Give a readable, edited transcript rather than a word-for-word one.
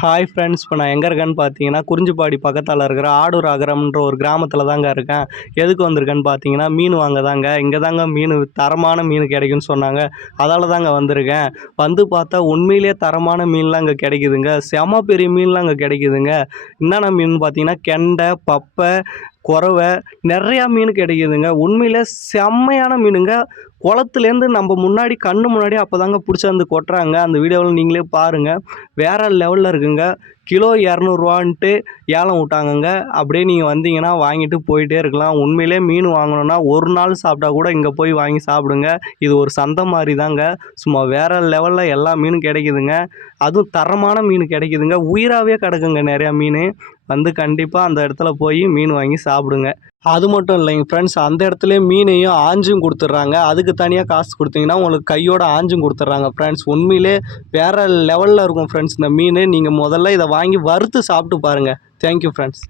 Hi friends, இப்போ நான் எங்கே இருக்கேன்னு பார்த்தீங்கன்னா, குறிஞ்சிப்பாடி பக்கத்தால் இருக்கிற ஆடூர் அகரம்ன்ற ஒரு கிராமத்தில் தாங்க இருக்கேன். எதுக்கு வந்திருக்கேன்னு பார்த்தீங்கன்னா, மீன் வாங்க தாங்க. இங்கே தாங்க மீன் தரமான மீன் கிடைக்குன்னு சொன்னாங்க. அதால தாங்க வந்திருக்கேன். வந்து பார்த்தா உண்மையிலேயே தரமான மீன்லாம் இங்கே கிடைக்குதுங்க. செம பெரிய மீன்லாம் இங்கே கிடைக்குதுங்க. என்னென்ன மீன் பார்த்தீங்கன்னா, கெண்டை, பப்பை, கொறவை நிறையா மீன் கிடைக்குதுங்க. உண்மையிலே செம்மையான மீனுங்க. குளத்துலேருந்து நம்ம முன்னாடி கண்ணு முன்னாடி அப்போ தாங்க பிடிச்சாந்து கொட்டுறாங்க. அந்த வீடியோவில் நீங்களே பாருங்கள். வேறு லெவலில் இருக்குங்க. கிலோ 200ரூவான்ட்டு ஏலம் விட்டாங்கங்க. அப்படியே நீங்கள் வந்தீங்கன்னா வாங்கிட்டு போயிட்டே இருக்கலாம். உண்மையிலே மீன் வாங்கணுன்னா ஒரு நாள் சாப்பிட்டா கூட இங்கே போய் வாங்கி சாப்பிடுங்க. இது ஒரு சந்தை மாதிரி தாங்க. சும்மா வேறு லெவலில் எல்லா மீனும் கிடைக்குதுங்க. அதுவும் தரமான மீன் கிடைக்குதுங்க. உயிராகவே கிடக்குங்க நிறையா மீன். வந்து கண்டிப்பாக அந்த இடத்துல போய் மீன் வாங்கி சாப்பிடுங்க. அது மட்டும் இல்லைங்க ஃப்ரெண்ட்ஸ், அந்த இடத்துலயே மீனையும் ஆஞ்சும் கொடுத்துட்றாங்க. அதுக்கு தனியாக காசு கொடுத்தீங்கன்னா உங்களுக்கு கையோட ஆஞ்சும் கொடுத்துட்றாங்க ஃப்ரெண்ட்ஸ். உண்மையிலே வேறு லெவலில் இருக்கும் ஃப்ரெண்ட்ஸ் இந்த மீன். நீங்கள் முதல்ல இதை வாங்கி வறுத்து சாப்பிட்டு பாருங்கள். Thank you friends.